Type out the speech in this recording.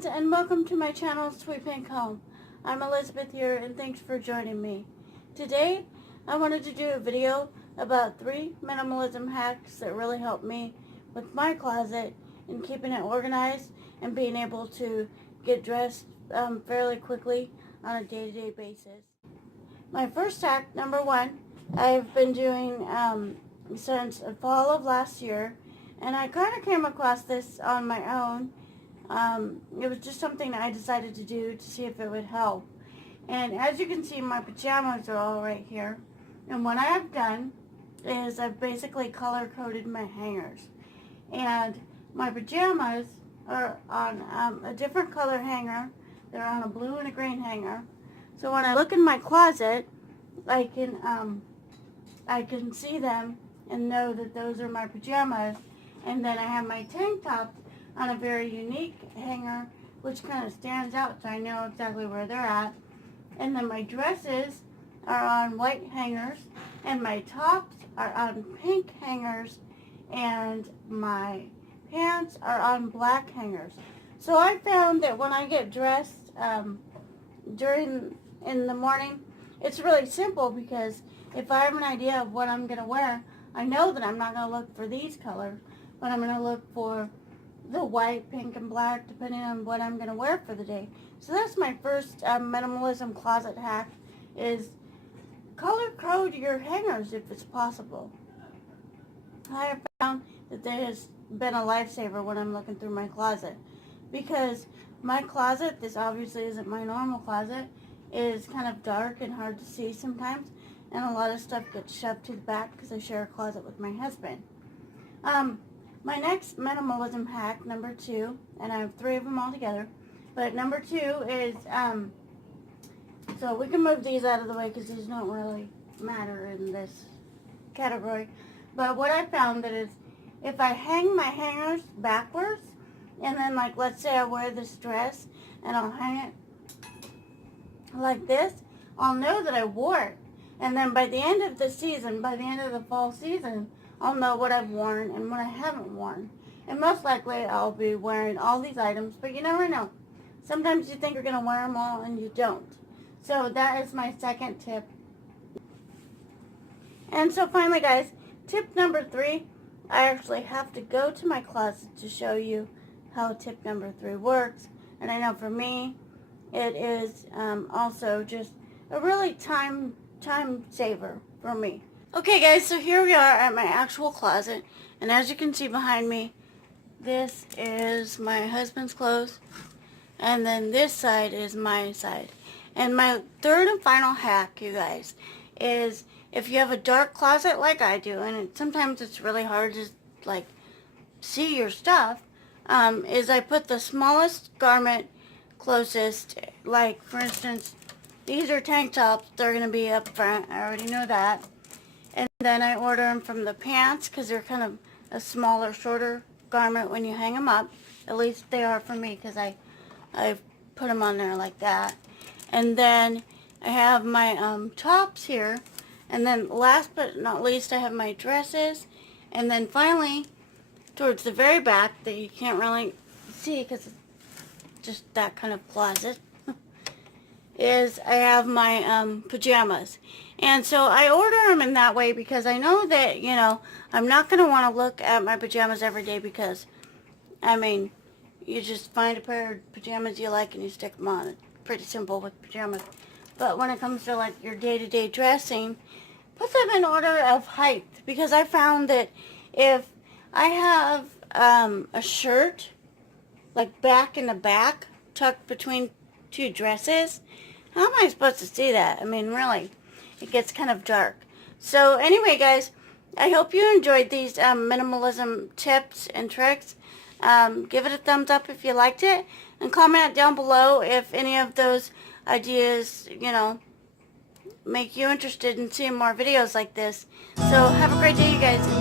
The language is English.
friends, and welcome to my channel, Sweet Pink Home. I'm Elizabeth here, and thanks for joining me. Today, I wanted to do a video about 3 minimalism hacks that really helped me with my closet and keeping it organized and being able to get dressed fairly quickly on a day-to-day basis. My first hack, number 1, I've been doing since the fall of last year, and I kind of came across this on my own. It was just something that I decided to do to see if it would help. And as you can see, my pajamas are all right here. And what I have done is I've basically color-coded my hangers. And my pajamas are on a different color hanger. They're on a blue and a green hanger. So when I look in my closet, I can see them and know that those are my pajamas. And then I have my tank tops on a very unique hanger, which kind of stands out, so I know exactly where they're at. And then my dresses are on white hangers, and my tops are on pink hangers, and my pants are on black hangers. So I found that when I get dressed in the morning, it's really simple, because if I have an idea of what I'm going to wear, I know that I'm not going to look for these colors, but I'm going to look for the white, pink, and black, depending on what I'm going to wear for the day. So that's my first minimalism closet hack, is color code your hangers if it's possible. I have found that that has been a lifesaver when I'm looking through my closet, because my closet, this obviously isn't my normal closet, is kind of dark and hard to see sometimes, and a lot of stuff gets shoved to the back because I share a closet with my husband. My next minimalism hack, number 2, and I have 3 of them all together, but number 2 is, so we can move these out of the way because these don't really matter in this category, but what I found that is, if I hang my hangers backwards, and then, like, let's say I wear this dress, and I'll hang it like this, I'll know that I wore it, and then by the end of the season, by the end of the fall season, I'll know what I've worn and what I haven't worn. And most likely I'll be wearing all these items, but you never know. Sometimes you think you're going to wear them all and you don't. So that is my second tip. And so finally, guys, tip number 3, I actually have to go to my closet to show you how tip number 3 works. And I know for me, it is also just a really time saver for me. Okay guys, so here we are at my actual closet, and as you can see behind me, this is my husband's clothes, and then this side is my side. And my third and final hack, you guys, is if you have a dark closet like I do, and sometimes it's really hard to like see your stuff, is I put the smallest garment closest, like for instance, these are tank tops, they're going to be up front, I already know that. And then I order them from the pants, because they're kind of a smaller, shorter garment when you hang them up. At least they are for me, because I put them on there like that. And then I have my tops here. And then last but not least, I have my dresses. And then finally, towards the very back that you can't really see because it's just that kind of closet, is I have my pajamas. And so I order them in that way because I know that, you know, I'm not going to want to look at my pajamas every day, because, I mean, you just find a pair of pajamas you like and you stick them on. It's pretty simple with pajamas. But when it comes to, like, your day-to-day dressing, put them in order of height, because I found that if I have a shirt, like, back in the back, tucked between 2 dresses, how am I supposed to see that? I mean, really, it gets kind of dark. So anyway, guys, I hope you enjoyed these minimalism tips and tricks. Give it a thumbs up if you liked it, and comment down below if any of those ideas, you know, make you interested in seeing more videos like this. So have a great day, you guys.